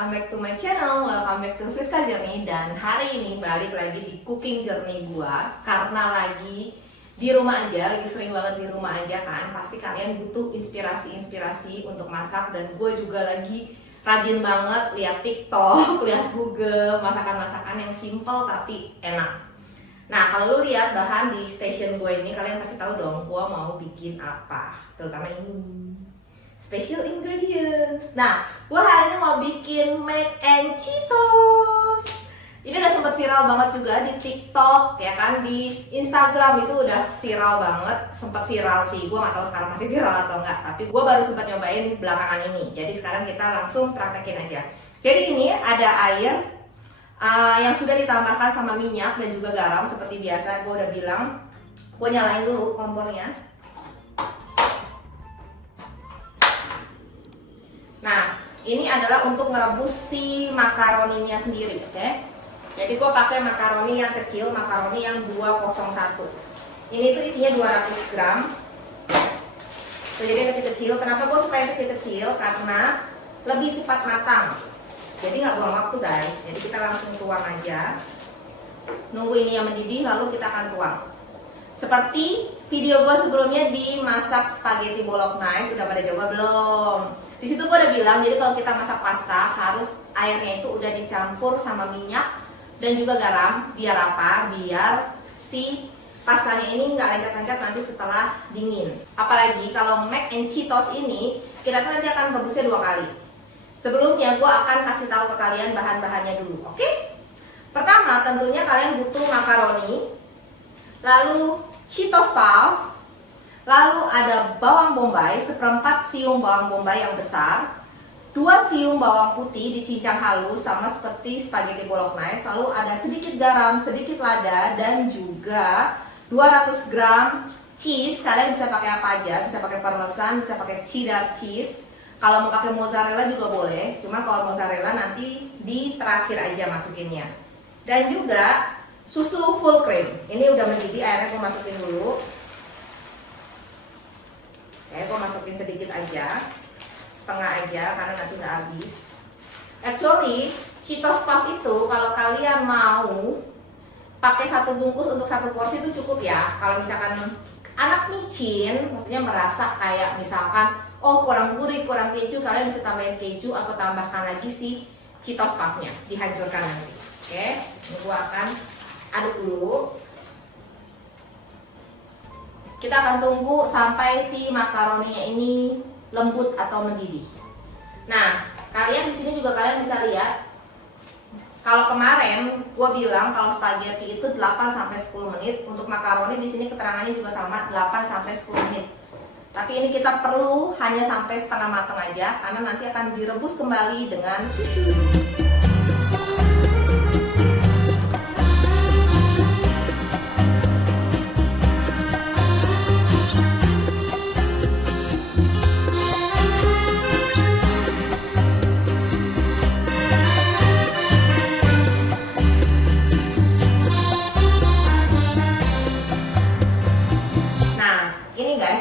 welcome back to my channel, welcome back to Friska Journey. Dan hari ini balik lagi di cooking journey gua. Karena lagi di rumah aja, lagi sering banget di rumah aja kan. Pasti kalian butuh inspirasi-inspirasi untuk masak. Dan gue juga lagi rajin banget lihat TikTok, lihat Google, masakan-masakan yang simple tapi enak. Nah, kalau lu lihat bahan di station gue ini, kalian pasti tahu dong gue mau bikin apa. Terutama ini special ingredients. Nah, gue hari ini mau bikin mac and Cheetos. Ini udah sempat viral banget juga di TikTok, ya kan, di Instagram itu udah viral banget. Sempat viral sih, gue nggak tahu sekarang masih viral atau enggak. Tapi gue baru sempat nyobain belakangan ini. Jadi sekarang kita langsung praktekin aja. Jadi ini ada air yang sudah ditambahkan sama minyak dan juga garam seperti biasa. Gue udah bilang, gue nyalain dulu kompornya. Nah, ini adalah untuk ngerebus si makaroninya sendiri, oke? Jadi gue pakai makaroni yang kecil, makaroni yang 201. Ini tuh isinya 200 gram. Jadi kecil-kecil. Kenapa gue suka yang kecil-kecil? Karena lebih cepat matang. Jadi nggak buang waktu, guys. Jadi kita langsung tuang aja. Nunggu ini yang mendidih, lalu kita akan tuang. Seperti video gue sebelumnya di masak spaghetti bolognese, udah pada coba belum? Di situ gue udah bilang, jadi kalau kita masak pasta harus airnya itu udah dicampur sama minyak dan juga garam. Biar apa? Biar si pastanya ini nggak lengket-lengket nanti setelah dingin. Apalagi kalau mac and Cheetos ini, kita tuh nanti akan rebusnya 2 kali. Sebelumnya gue akan kasih tahu ke kalian bahan-bahannya dulu, oke? Pertama, tentunya kalian butuh makaroni, lalu Cheetos puff, lalu ada bawang bombay, 1/4 siung bawang bombay yang besar, 2 siung bawang putih dicincang halus sama seperti spaghetti bolognese, lalu ada sedikit garam, sedikit lada, dan juga 200 gram cheese. Kalian bisa pakai apa aja, bisa pakai parmesan, bisa pakai cheddar cheese. Kalau mau pakai mozzarella juga boleh, cuma kalau mozzarella nanti di terakhir aja masukinnya. Dan juga susu full cream. Ini udah mendidih, airnya gue masukin dulu. Oke, gue masukin sedikit aja, setengah aja karena nanti nggak habis. Actually, Cheetos puff itu kalau kalian mau pakai 1 bungkus untuk 1 porsi itu cukup ya. Kalau misalkan anak micin, maksudnya merasa kayak misalkan oh kurang gurih, kurang keju, kalian bisa tambahin keju atau tambahkan lagi si Cheetos puffnya, dihancurkan nanti. Oke, ini gue akan aduk dulu. Kita akan tunggu sampai si makaroninya ini lembut atau mendidih. Nah, kalian di sini juga kalian bisa lihat. Kalau kemarin gue bilang kalau spaghetti itu 8-10 menit, untuk makaroni di sini keterangannya juga sama 8-10 menit. Tapi ini kita perlu hanya sampai setengah matang aja karena nanti akan direbus kembali dengan susu.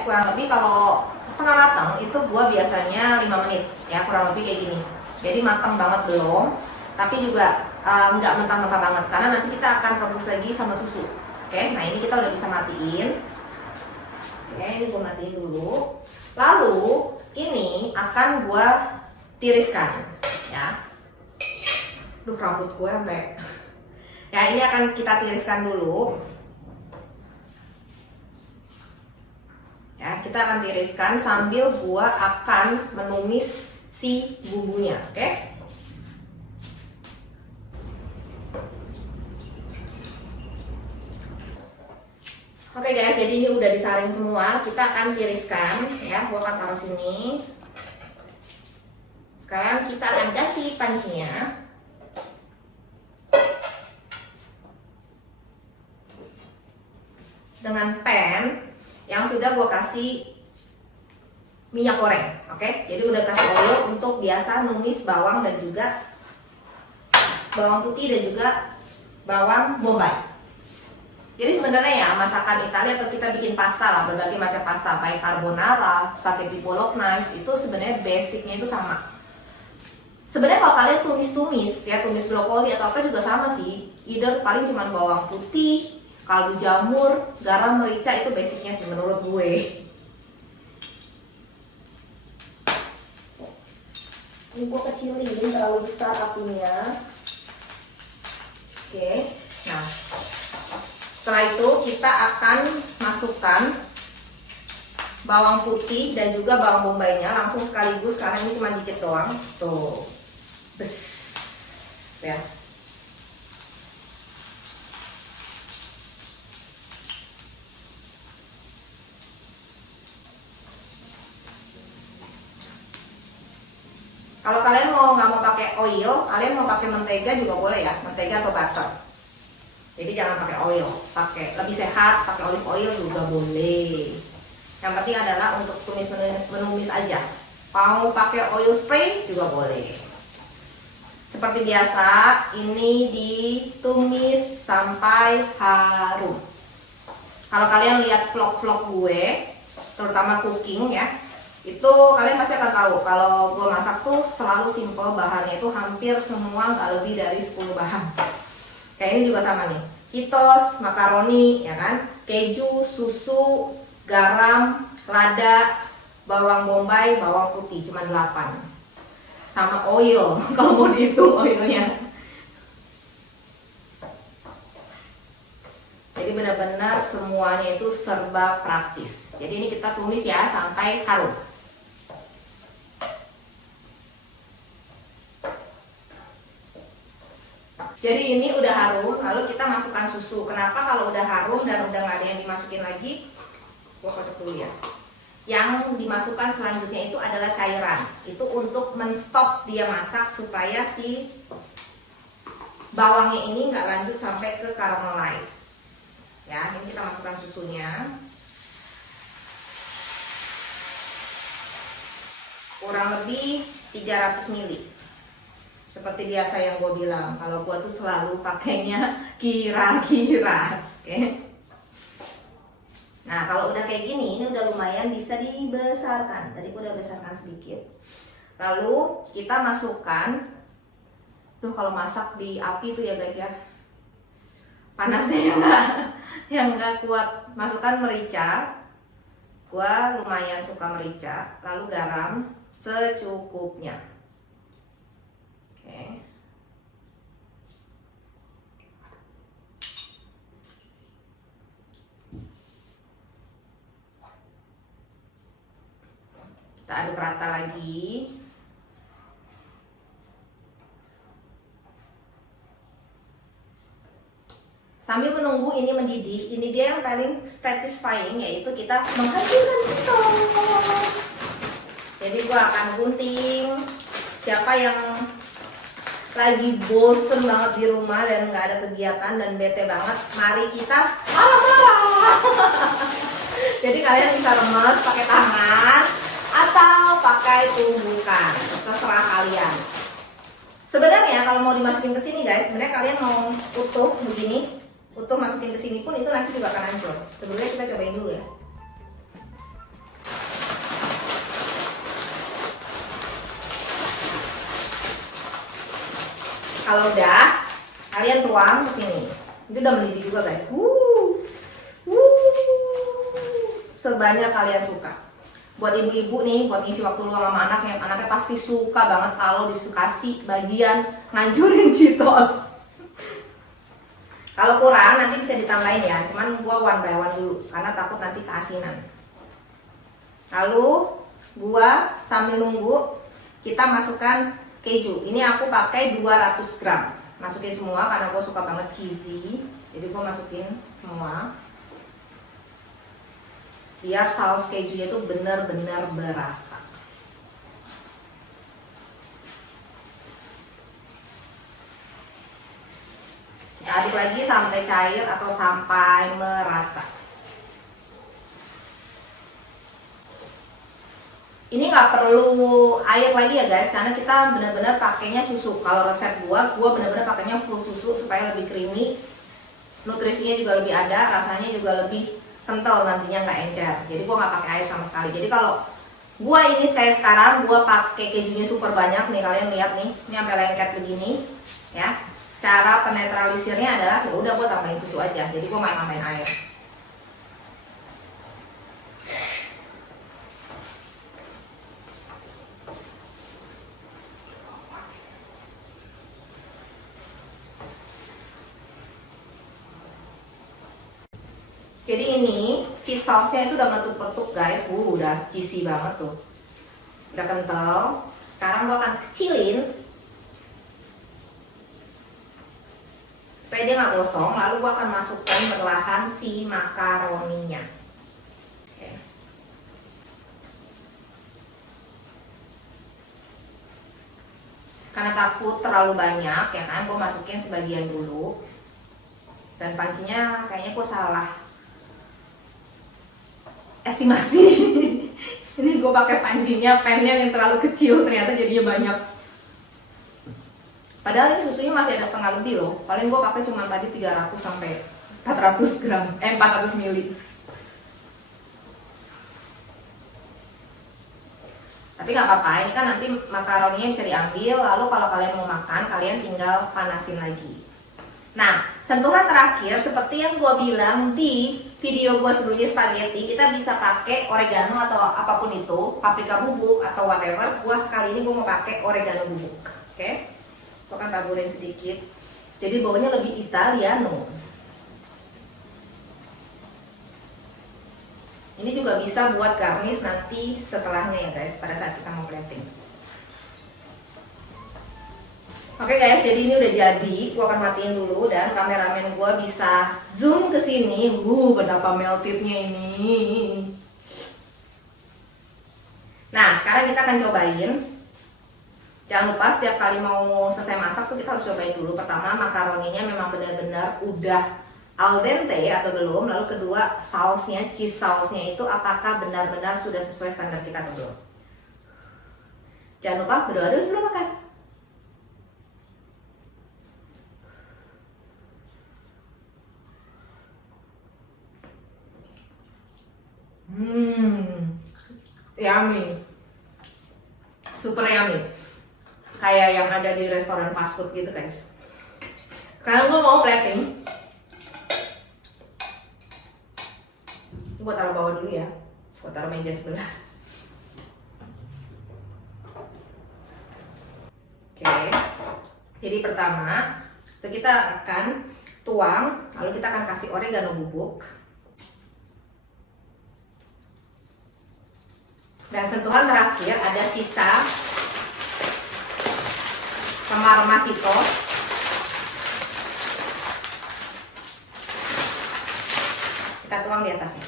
Kurang lebih kalau setengah matang itu gua biasanya 5 menit ya, kurang lebih kayak gini. Jadi matang banget belum, tapi juga nggak mentah-mentah banget karena nanti kita akan rebus lagi sama susu. Oke, nah ini kita udah bisa matiin. Oke, ini gua matiin dulu. Lalu ini akan gua tiriskan ya. Duh, rambut gue sampai. Ya, ini akan kita tiriskan dulu. Ya, kita akan tiriskan sambil gua akan menumis si bumbunya, oke? Oke guys, jadi ini udah disaring semua. Kita akan tiriskan, ya. Gua akan taruh sini. Sekarang kita akan kasih pancinya. Dengan pan yang sudah gue kasih minyak goreng, oke? Jadi udah kasih oil untuk biasa numis bawang dan juga bawang putih dan juga bawang bombay. Jadi sebenarnya ya masakan Italia atau kita bikin pasta lah, berbagai macam pasta, baik carbonara, spaghetti bolognese, itu sebenarnya basicnya itu sama. Sebenarnya kalau kalian tumis-tumis ya, tumis brokoli atau apa juga sama sih. Either paling cuma bawang putih, kaldu jamur, garam, merica, itu basicnya sih menurut gue. Ini gue kecilin terlalu besar apinya. Oke, nah setelah itu kita akan masukkan bawang putih dan juga bawang bombaynya langsung sekaligus karena ini cuma dikit doang. Tuh, bes, ya. Kalau kalian nggak mau pakai oil, kalian mau pakai mentega juga boleh ya, mentega atau butter. Jadi jangan pakai oil, pakai lebih sehat, pakai olive oil juga boleh. Yang penting adalah untuk menumis aja. Mau pakai oil spray juga boleh. Seperti biasa, ini ditumis sampai harum. Kalau kalian lihat vlog-vlog gue, terutama cooking ya, itu kalian pasti akan tahu kalau gue masak tuh selalu simple, bahannya itu hampir semua nggak lebih dari 10 bahan. Kayak ini juga sama nih, Cheetos, makaroni, ya kan, keju, susu, garam, lada, bawang bombay, bawang putih, cuma 8. Sama oil, kalau mau dihitung oilnya. Jadi benar-benar semuanya itu serba praktis. Jadi ini kita tumis ya sampai harum. Jadi ini udah harum, lalu kita masukkan susu. Kenapa kalau udah harum dan udah nggak ada yang dimasukin lagi? Gua kocok dulu ya. Yang dimasukkan selanjutnya itu adalah cairan. Itu untuk menstop dia masak supaya si bawangnya ini nggak lanjut sampai ke caramelize. Ya, ini kita masukkan susunya. Kurang lebih 300 ml. Seperti biasa yang gue bilang, kalau gue tuh selalu pakainya kira-kira, oke? Nah, kalau udah kayak gini, ini udah lumayan bisa dibesarkan. Tadi gue udah besarkan sedikit. Lalu kita masukkan, kalau masak di api tuh ya guys ya, panasnya yang nggak kuat. Masukkan merica, gue lumayan suka merica. Lalu garam secukupnya. Oke. Kita aduk rata lagi. Sambil menunggu ini mendidih, ini dia yang paling satisfying, yaitu kita menghancurkan Cheetos. Jadi gua akan gunting. Siapa yang lagi bosen banget di rumah dan nggak ada kegiatan dan bete banget, mari kita marah-marah. Jadi kalian bisa remes pakai tangan atau pakai tumbukan, terserah kalian. Sebenarnya kalau mau dimasukin ke sini guys, sebenarnya kalian mau utuh begini, utuh masukin ke sini pun itu nanti juga akan hancur. Sebelumnya kita cobain dulu ya. Kalau udah, kalian tuang ke sini. Itu udah mendidih juga guys. Sebanyak kalian suka. Buat ibu-ibu nih, buat ngisi waktu luang sama anak, yang anaknya pasti suka banget kalau dikasih bagian ngancurin Cheetos. Kalau kurang nanti bisa ditambahin ya. Cuman gua one by one dulu karena takut nanti keasinan. Lalu gua sambil nunggu kita masukkan keju. Ini aku pakai 200 gram. Masukin semua karena gue suka banget cheesy. Jadi gue masukin semua. Biar saus kejunya itu benar-benar berasa. Kita aduk lagi sampai cair atau sampai merata. Ini nggak perlu air lagi ya guys, karena kita benar-benar pakainya susu. Kalau resep gua benar-benar pakainya full susu supaya lebih creamy, nutrisinya juga lebih ada, rasanya juga lebih kental nantinya, nggak encer. Jadi gua nggak pakai air sama sekali. Jadi kalau Gua ini sekarang gua pakai kejunya super banyak nih, kalian lihat nih, ini sampai lengket begini ya. Cara penetralisirnya adalah ya udah gua tambahin susu aja, jadi gua nggak tambahin air. Jadi ini cheese sauce-nya itu udah meletup-letup guys, udah cheesy banget tuh, udah kental. Sekarang gue akan kecilin supaya dia nggak gosong. Lalu gue akan masukkan perlahan si makaroninya. Oke. Karena takut terlalu banyak ya kan, gue masukin sebagian dulu. Dan pancinya kayaknya gue salah estimasi. Ini gue pakai pancinya, pennya yang terlalu kecil, ternyata jadinya banyak. Padahal ini susunya masih ada setengah lebih loh. Paling gue pakai cuma tadi 300 sampai 400 gram, 400 mili. Tapi nggak apa-apa, ini kan nanti makaroninya bisa diambil. Lalu kalau kalian mau makan, kalian tinggal panasin lagi. Nah, sentuhan terakhir seperti yang gue bilang di video gue sebelumnya spaghetti, kita bisa pakai oregano atau apapun itu, paprika bubuk atau whatever. Kali ini gue mau pakai oregano bubuk. Oke, gue akan taburin sedikit, jadi baunya lebih Italiano. Ini juga bisa buat garnish nanti setelahnya ya guys, pada saat kita mau plating. Oke guys, jadi ini udah jadi. Gua akan matiin dulu dan kameramen gua bisa zoom ke sini. Betapa meltednya ini. Nah, sekarang kita akan cobain. Jangan lupa setiap kali mau selesai masak tuh kita harus cobain dulu. Pertama, makaroninya memang benar-benar udah al dente atau belum. Lalu kedua, sausnya, cheese sausnya itu apakah benar-benar sudah sesuai standar kita atau belum. Jangan lupa berdoa dulu sebelum makan. Yummy, super yummy, kayak yang ada di restoran fast food gitu guys. Sekarang gue mau plating. Gue taruh bawah dulu ya, gue taruh meja sebelah. Oke, jadi pertama kita akan tuang, lalu kita akan kasih oregano bubuk. Dan sentuhan terakhir ada sisa remah-remah Cheetos. Kita tuang di atasnya.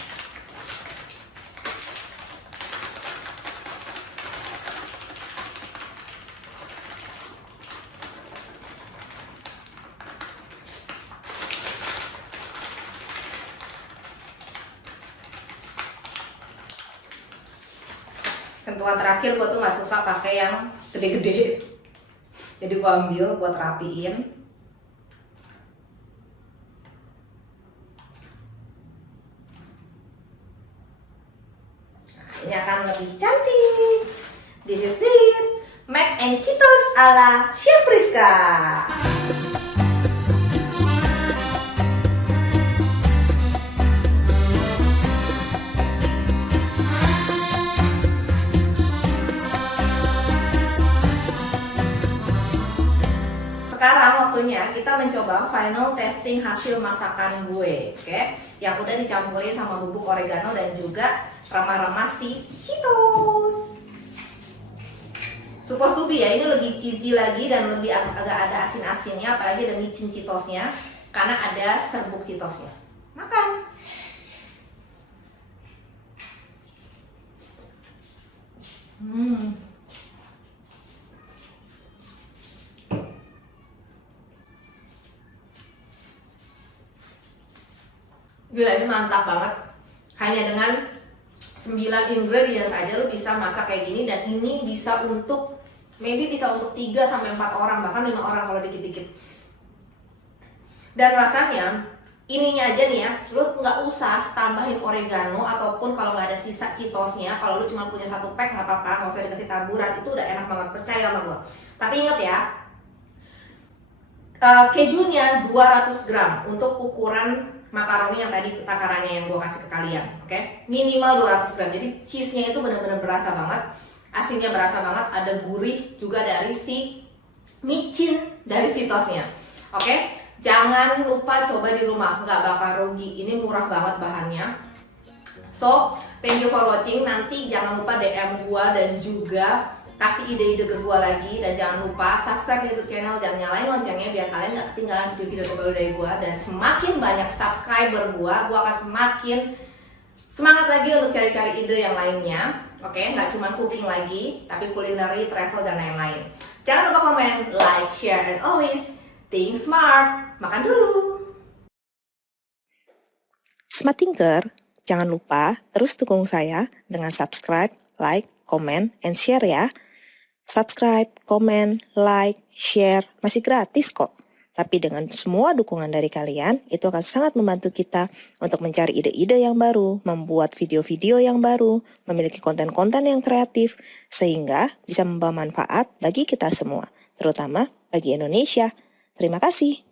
Sentuhan terakhir gue tuh nggak suka pakai yang gede-gede, jadi gue ambil buat rapiin. Nah, ini akan lebih cantik. This is it, mac and Cheetos ala Chef Rizka. Sekarang waktunya kita mencoba final testing hasil masakan gue, oke? Yang udah dicampurin sama bubuk oregano dan juga remah-remah si Cheetos. Supposed to be ya, ini lebih cheesy lagi dan lebih agak ada asin-asinnya, apalagi ada micin Cheetosnya, karena ada serbuk Cheetosnya. Makan! Gila, ini mantap banget. Hanya dengan 9 ingredients aja lu bisa masak kayak gini, dan ini bisa untuk maybe bisa untuk 3 sampai 4 orang, bahkan 5 orang kalau dikit-dikit. Dan rasanya ininya aja nih ya, lu nggak usah tambahin oregano ataupun kalau nggak ada sisa Cheetosnya, kalau lu cuma punya 1 pack nggak apa-apa, nggak usah dikasih taburan, itu udah enak banget, percaya sama gua. Tapi inget ya, kejunya 200 gram untuk ukuran makaroni yang tadi takarannya yang gua kasih ke kalian, oke? Minimal 200 gram, jadi cheese-nya itu benar-benar berasa banget, asinnya berasa banget, ada gurih juga dari si micin dari Cheetosnya, oke? Jangan lupa coba di rumah, nggak bakal rugi. Ini murah banget bahannya. So, thank you for watching. Nanti jangan lupa DM gua dan juga kasih ide-ide ke gua lagi. Dan jangan lupa subscribe YouTube channel dan nyalain loncengnya biar kalian nggak ketinggalan video-video terbaru dari gua. Dan semakin banyak subscriber gua akan semakin semangat lagi untuk cari-cari ide yang lainnya. Oke, nggak cuma cooking lagi, tapi culinary, travel, dan lain-lain. Jangan lupa komen, like, share, and always think smart. Makan dulu. Smart Thinker, jangan lupa terus dukung saya dengan subscribe, like, comment, and share ya. Subscribe, comment, like, share, masih gratis kok. Tapi dengan semua dukungan dari kalian, itu akan sangat membantu kita untuk mencari ide-ide yang baru, membuat video-video yang baru, memiliki konten-konten yang kreatif, sehingga bisa membawa manfaat bagi kita semua, terutama bagi Indonesia. Terima kasih.